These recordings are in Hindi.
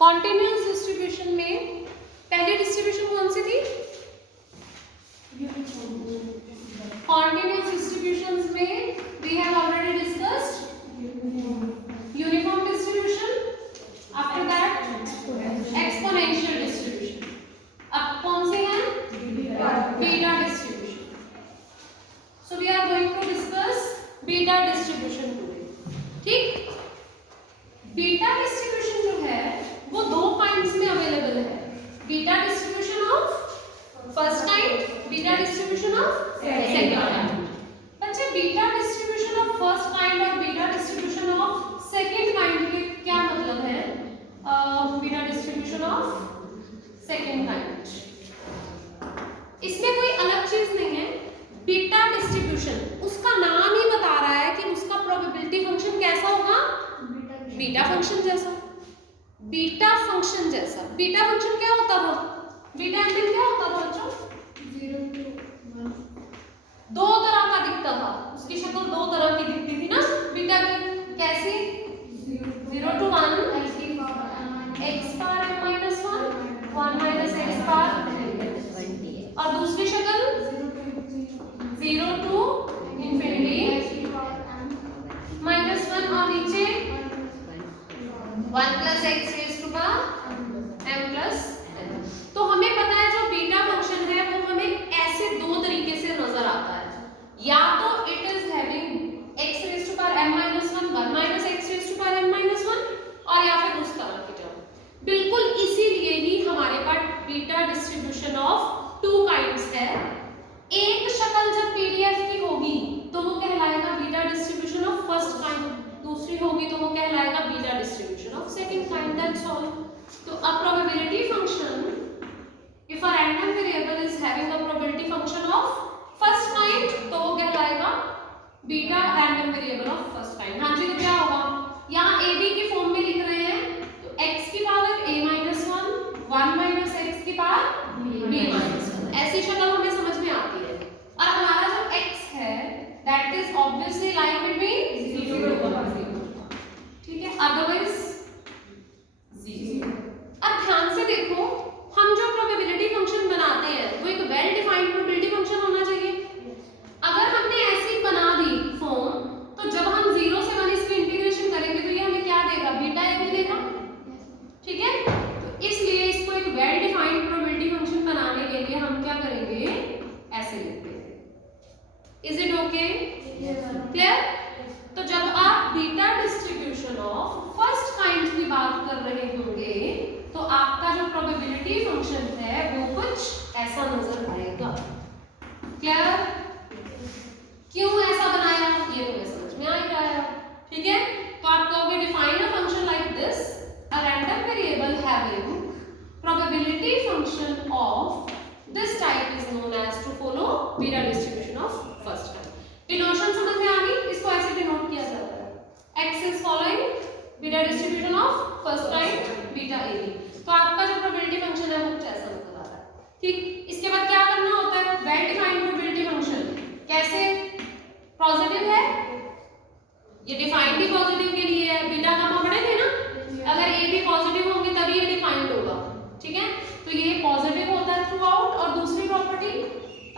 कॉन्टिन्यूअस डिस्ट्रीब्यूशन में पहली डिस्ट्रीब्यूशन कौन सी थी? कॉन्टिन्यूअस डिस्ट्रीब्यूशंस में we have already discussed uniform distribution, after that exponential distribution. अब कौन सी है? Beta distribution. So we are going to discuss beta distribution today. ठीक, बीटा डिस्ट्रीब्यूशन जो है वो दो काइंड्स में अवेलेबल है, beta distribution of first kind, beta distribution of second kind. बच्चे beta distribution of first kind और beta distribution of second kind के क्या मतलब है? Beta distribution of second kind, इसमें कोई अलग चीज नहीं है। बीटा डिस्ट्रीब्यूशन उसका नाम ही बता रहा है कि उसका प्रोबेबिलिटी फंक्शन कैसा होगा? बीटा फंक्शन जैसा। बीटा फंक्शन जैसा। बीटा फंक्शन क्या होता था? बीटा एंगल क्या होता था बच्चों? 0 to 1। दो तरह का दिखता था, उसकी शक्ल दो तरह की दिखती थी ना बीटा की। कैसी? 0 to 1 x power m minus 1 1 minus x power, और दूसरी शक्ल 0 to infinity minus 1 और नीचे 1 plus x raised to power m plus n। तो हमें पता है जो बीटा फंक्शन है वो हमें ऐसे दो तरीके से नजर आता है, या तो it is having x raised to power m minus 1 1 minus x raised to power n minus 1, और या फिर उस तरह की टर्म। बिल्कुल इसीलिए ही हमारे पास beta distribution of two kinds है। एक शक्ल जब पीडीएफ की होगी तो वो कहलाएगा beta distribution of first kind, दूसरी होगी तो वो कहलाएगा beta distribution of second kind. That's all. तो a probability function, if a random variable is having a probability function of first kind तो वो कहलाएगा beta random variable of first kind. हाँ जी, तो क्या होगा? यहाँ ए बी की फॉर्म में लिख रहे हैं तो x की power a minus 1 1 minus x की पावर b minus 1, ऐसी शक्ल हमें समझ में आती है। और हमारा जो x है that is obviously like between 0 to 1, ठीक है, अदरवाइज 0। अब ध्यान से देखो, हम जो प्रोबेबिलिटी फंक्शन बनाते हैं वो एक वेल डिफाइंड प्रोबेबिलिटी फंक्शन होना चाहिए। अगर हमने ऐसी बना दी फॉर्म तो जब हम 0 से 1 इसकी इंटीग्रेशन करेंगे तो ये हमें क्या देगा? बीटा ए देगा, ठीक है। तो इसलिए इसको एक वेल डिफाइंड प्रोबेबिलिटी फंक्शन बनाने के लिए हम क्या करेंगे? ऐसे लिखेंगे। Is it okay? क्लियर? तो जब आप beta distribution of first kind की बात कर रहे होंगे तो आपका जो प्रोबेबिलिटी फंक्शन है वो कुछ ऐसा नजर आएगा। क्लियर? क्यों ऐसा बनाया ये तुम्हें समझ में आ ही रहा है, ठीक है। तो आप कहोगे define a function like this, a random variable having probability function of this type is known as to follow beta distribution of first kind। डिनोशन समझ में आ गई? इसको ऐसे डिनोट किया जाता है, x is following beta distribution of first kind beta a b। तो आपका जो प्रोबेबिलिटी फंक्शन है वो कुछ ऐसा नजर आ रहा है, ठीक। इसके बाद क्या करना होता है? वेल डिफाइंड प्रोबेबिलिटी फंक्शन कैसे? पॉजिटिव है, ये डिफाइंड भी पॉजिटिव के लिए है, बीटा गामा पढ़े थे ना, अगर ए बी पॉजिटिव होंगे तभी ये डिफाइंड होगा, ठीक है। तो ये पॉजिटिव होता है थ्रू आउट। और दूसरी प्रॉपर्टी,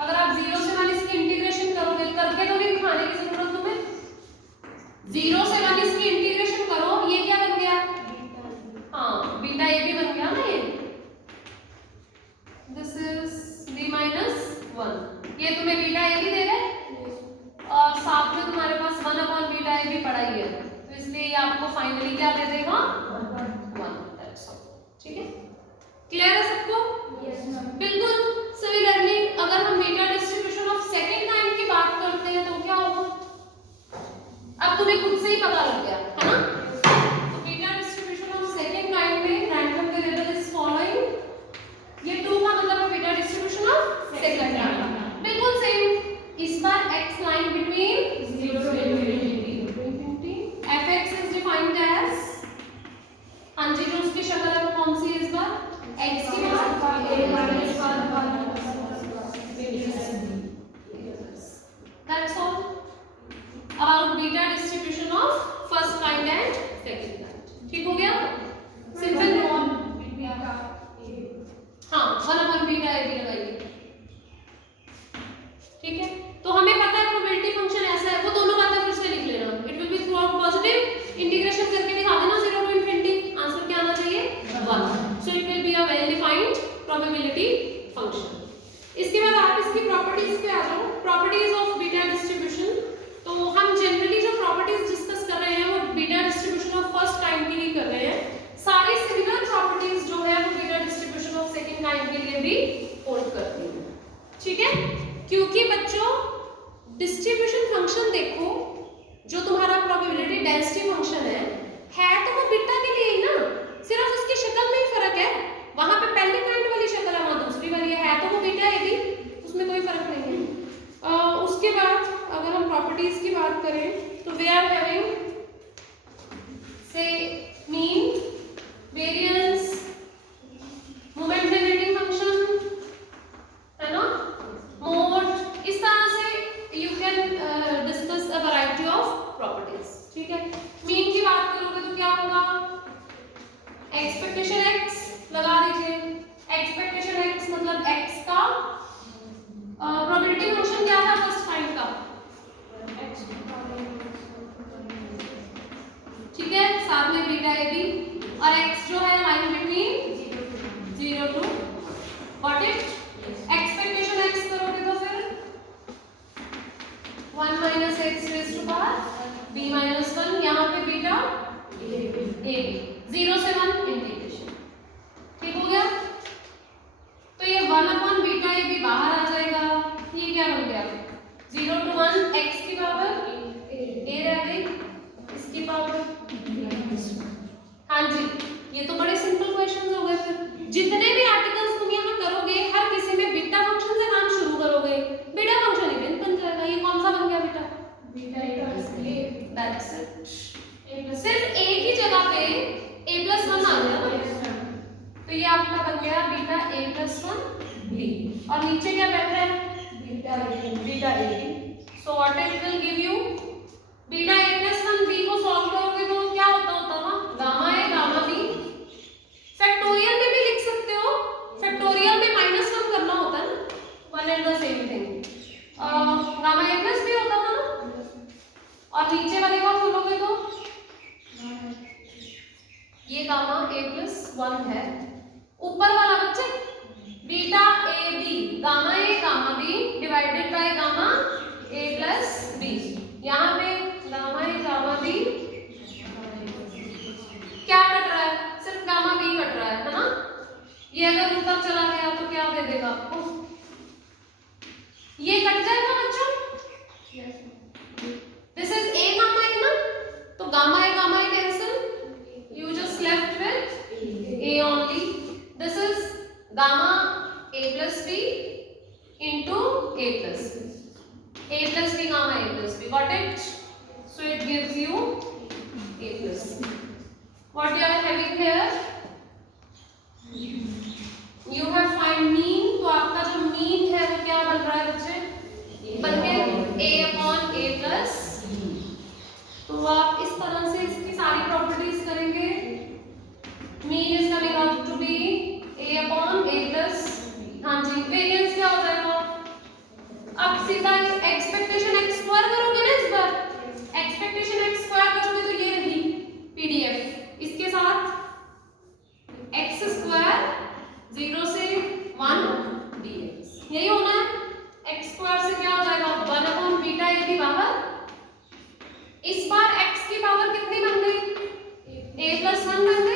अगर आप 0 से 1 इसकी इंटीग्रेशन करोगे, करके तो नहीं दिखाने की जरूरत तुम्हें, 0 से 1 इसकी इंटीग्रेशन करो, ये क्या बन गया? हाँ, बीटा ए बी बन गया ना ये। दिस इज b minus 1, ये तुम्हें बीटा ए बी दे रहे और साथ में तुम्हारे पास 1 अपॉन बीटा ए बी पड़ा ही है, तो इसलिए ये आपको फाइनली क्या दे देगा? 1। दैट्स ऑल, ठीक है। क्लियर है सबको? बिल्कुल। सिमिलरली अगर हम beta distribution of second kind की बात करते हैं तो क्या होगा? अब तुम्हें खुद से ही पता लग गया है ना। तो beta distribution of second kind में रैंडम वेरिएबल इज फॉलोइंग, ये 2 का मतलब है beta distribution of second kind. बिल्कुल सेम, इस बार x line between 0 to infinity, fx is defined as, हाँ जी, जो उसकी शक्ल है वो कौन सी है इस बार? x की power a minus 1 that's all about beta distribution of first kind and second kind। ठीक हो गया? Simple. Properties of beta distribution, तो हम जनरली जो प्रॉपर्टीज डिस्कस कर रहे हैं वो beta distribution of first kind के लिए कर रहे हैं। सारी सिमिलर प्रॉपर्टीज जो है वो beta distribution of second kind के लिए भी होल्ड करती हैं, ठीक है। क्योंकि बच्चों डिस्ट्रीब्यूशन फंक्शन देखो, जो तुम्हारा प्रोबेबिलिटी डेंसिटी फंक्शन है तो वो बीटा के लिए ही ना, सिर्फ उसकी शक्ल में ही फर्क है। वहां पे पहले काइंड वाली शक्ल है, वहां दूसरी वाली है तो वो बीटा है भी, उसमें कोई फर्क नहीं है। उसके बाद अगर हम प्रॉपर्टीज की बात करें तो वी आर हैविंग से mean, variance, moment generating function, है ना, मोड, इस तरह से you can discuss a variety of properties, ठीक है। मीन की बात करोगे तो क्या होगा, एक्सपेक्टेशन एक्स लगा दीजिए। एक्सपेक्टेशन एक्स मतलब x का प्रोबेबिलिटी फंक्शन क्या था फर्स्ट काइंड का, ठीक है, साथ में बीटा ए बी, और x जो है line between 0 to what it, expectation x करोगे तो फिर 1 minus x raised to power b minus 1, यहाँ पे बीटा a 0 से 1 इंटीग्रेशन, ठीक हो गया। तो ये 1 अपॉन बीटा ए भी बाहर आ जाएगा, ये क्या बन गया 0 to 1 x की पावर a रह गई, इसकी पावर, हाँ जी। ये तो बड़े सिंपल क्वेश्चंस हो गए। फिर जितने भी आर्टिकल्स तुम यहाँ करोगे हर किसी में बीटा फंक्शन से काम शुरू करोगे, बीटा फंक्शन इवेंट बन जाएगा। ये कौन सा बन गया बेटा, बीटा ए, दैट्स इट। सिर्फ a की जगह पे a+1 आ गया ना, तो ये आपका बन गया बीटा a+1 b, और नीचे क्या बैठ रहा है beta a। So what it will give you, beta a+1 b को सॉल्व करोगे तो क्या होता ना, gamma a gamma b। Factorial में भी लिख सकते हो, फैक्टोरियल में -1 करना होता है ना, one and the same thing. Gamma a+b होता था ना, और नीचे वाले को खोलोगे तो ये गामा a+1 है, ऊपर वाला बच्चे beta A B, gamma A gamma B divided by gamma a+b, यहाँ पे गामा ए गामा बी क्या कट रहा है, सिर्फ गामा बी कट रहा है ना। ये अगर ऊपर चला गया तो क्या दे देगा आपको, ये कट जाएगा बच्चों, दिस इज a गामा ए ना, तो gamma A cancel, you just left with a only, this is gamma a+b into a+b gamma a+b, got it, so it gives you a+b। what you are having here, you have find mean, तो आपका जो mean है वो क्या बन रहा है बच्चे, बन के a upon a+, तो आप इस तरह से इसकी सारी प्रॉपर्टीज करेंगे। Mean is coming out to be a upon a+, हाँ जी। वेरिएंस क्या हो जाएगा, अब सीधा एक्सपेक्टेशन x स्क्वायर करोगे ना, इस बार एक्सपेक्टेशन x स्क्वायर करोगे तो ये रही पीडीएफ, इसके साथ x स्क्वायर 0 से 1 dx, यही होना है। x स्क्वायर से क्या हो जाएगा 1 अपॉन बीटा ए भी बाहर, इस बार x की पावर कितनी बन गई a+1 बन गई,